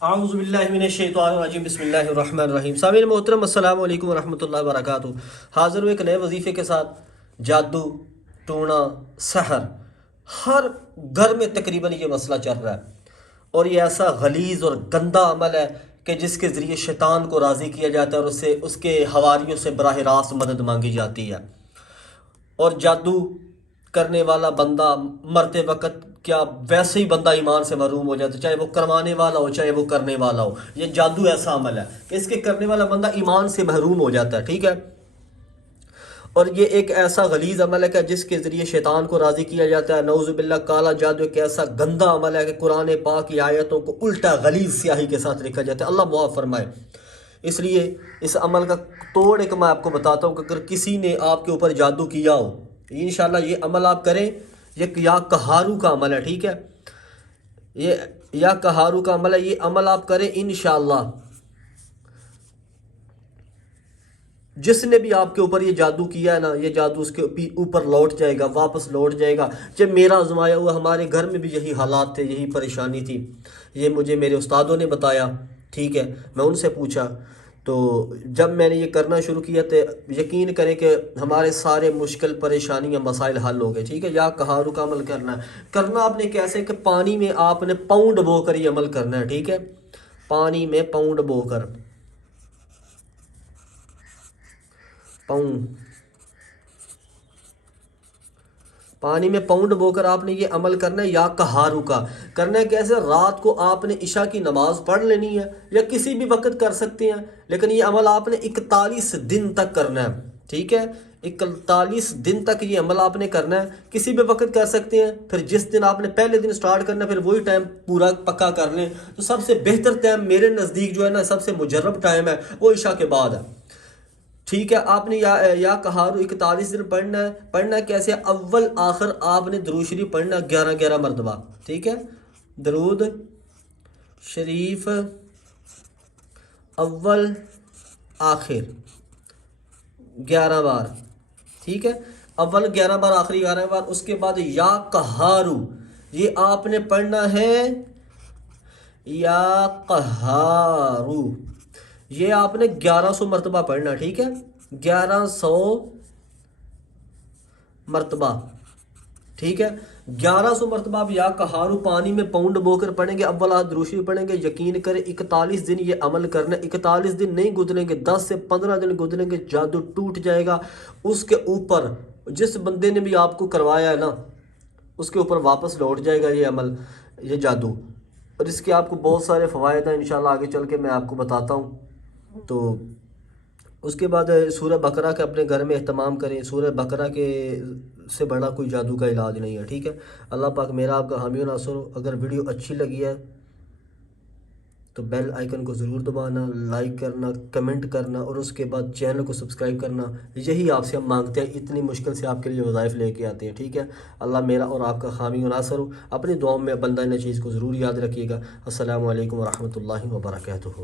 اعوذ باللہ من الشیطان الرجیم، بسم اللہ الرحمن الرحیم۔ سامعین محترم، السلام علیکم ورحمۃ اللہ وبرکاتہ۔ حاضر ہوں ایک نئے وظیفے کے ساتھ۔ جادو ٹونا سحر، ہر گھر میں تقریباً یہ مسئلہ چل رہا ہے، اور یہ ایسا غلیظ اور گندا عمل ہے کہ جس کے ذریعے شیطان کو راضی کیا جاتا ہے اور اس کے حواریوں سے براہ راست مدد مانگی جاتی ہے۔ اور جادو کرنے والا بندہ مرتے وقت کیا ویسے ہی بندہ ایمان سے محروم ہو جاتا ہے، چاہے وہ کروانے والا ہو چاہے وہ کرنے والا ہو۔ یہ جادو ایسا عمل ہے کہ اس کے کرنے والا بندہ ایمان سے محروم ہو جاتا ہے، ٹھیک ہے۔ اور یہ ایک ایسا غلیظ عمل ہے کہ جس کے ذریعے شیطان کو راضی کیا جاتا ہے۔ نعوذ باللہ، کالا جادو ایک ایسا گندا عمل ہے کہ قرآن پاک کی آیتوں کو الٹا غلیظ سیاہی کے ساتھ لکھا جاتا ہے۔ اللہ معاف فرمائے۔ اس لیے اس عمل کا توڑ ایک میں آپ کو بتاتا ہوں کہ اگر کسی نے آپ کے اوپر جادو کیا ہو، انشاءاللہ یہ عمل آپ کریں۔ یہ یا کہارو کا عمل ہے، ٹھیک ہے، یہ یا کہارو کا عمل ہے، یہ عمل آپ کریں انشاءاللہ۔ جس نے بھی آپ کے اوپر یہ جادو کیا ہے نا، یہ جادو اس کے اوپر لوٹ جائے گا، واپس لوٹ جائے گا۔ جب میرا آزمایا ہوا، ہمارے گھر میں بھی یہی حالات تھے، یہی پریشانی تھی۔ یہ مجھے میرے استادوں نے بتایا، ٹھیک ہے، میں ان سے پوچھا، تو جب میں نے یہ کرنا شروع کیا تو یقین کریں کہ ہمارے سارے مشکل پریشانیاں مسائل حل ہو گئے، ٹھیک ہے۔ یا کہارو کا عمل کرنا آپ نے کیسے کہ پانی میں آپ نے پاؤں ڈبو کر یہ عمل کرنا ہے، ٹھیک ہے۔ پانی میں پاؤں ڈبو کر، پانی میں پاؤں ڈبو کر آپ نے یہ عمل کرنا ہے۔ یا کہارو کا کرنا ہے کیسے؟ رات کو آپ نے عشاء کی نماز پڑھ لینی ہے، یا کسی بھی وقت کر سکتے ہیں، لیکن یہ عمل آپ نے 41 دن تک کرنا ہے، ٹھیک ہے۔ 41 دن تک یہ عمل آپ نے کرنا ہے، کسی بھی وقت کر سکتے ہیں۔ پھر جس دن آپ نے پہلے دن سٹارٹ کرنا ہے، پھر وہی ٹائم پورا پکا کر لیں۔ تو سب سے بہتر ٹائم میرے نزدیک جو ہے نا، سب سے مجرب ٹائم ہے، وہ عشاء کے بعد ہے، ٹھیک ہے۔ آپ نے یا کہارو 41 دن پڑھنا ہے کیسے؟ اول آخر آپ نے درود شریف پڑھنا 11 مرتبہ، ٹھیک ہے۔ درود شریف اول آخر 11 بار، ٹھیک ہے۔ اول 11 بار، آخری 11 بار۔ اس کے بعد یا کہارو، یہ آپ نے پڑھنا ہے یا کہارو، یہ آپ نے 1100 مرتبہ پڑھنا، ٹھیک ہے، 1100 مرتبہ، ٹھیک ہے۔ 1100 مرتبہ آپ یا کہارو پانی میں پاؤں ڈبو کر پڑھیں گے، اول آخر درود شریف پڑھیں گے۔ یقین کریں 41 دن یہ عمل کرنا ہے۔ 41 دن نہیں گزریں گے، 10 سے 15 دن گزریں گے، جادو ٹوٹ جائے گا۔ اس کے اوپر جس بندے نے بھی آپ کو کروایا ہے نا، اس کے اوپر واپس لوٹ جائے گا یہ عمل، یہ جادو۔ اور اس کے آپ کو بہت سارے فوائد ہیں، انشاءاللہ آگے چل کے میں آپ کو بتاتا ہوں۔ تو اس کے بعد سورہ بقرہ کا اپنے گھر میں اہتمام کریں۔ سورہ بقرہ کے سے بڑا کوئی جادو کا علاج نہیں ہے، ٹھیک ہے۔ اللہ پاک میرا آپ کا حامی و ناصر ہو۔ اگر ویڈیو اچھی لگی ہے تو بیل آئیکن کو ضرور دبانا، لائک کرنا، کمنٹ کرنا، اور اس کے بعد چینل کو سبسکرائب کرنا۔ یہی آپ سے ہم مانگتے ہیں، اتنی مشکل سے آپ کے لیے وظائف لے کے آتے ہیں، ٹھیک ہے۔ اللہ میرا اور آپ کا حامی و ناصر ہو۔ اپنی دعاؤں میں بندہ ان چیز کو ضرور یاد رکھیے گا۔ السلام علیکم ورحمۃ اللہ وبرکاتہ۔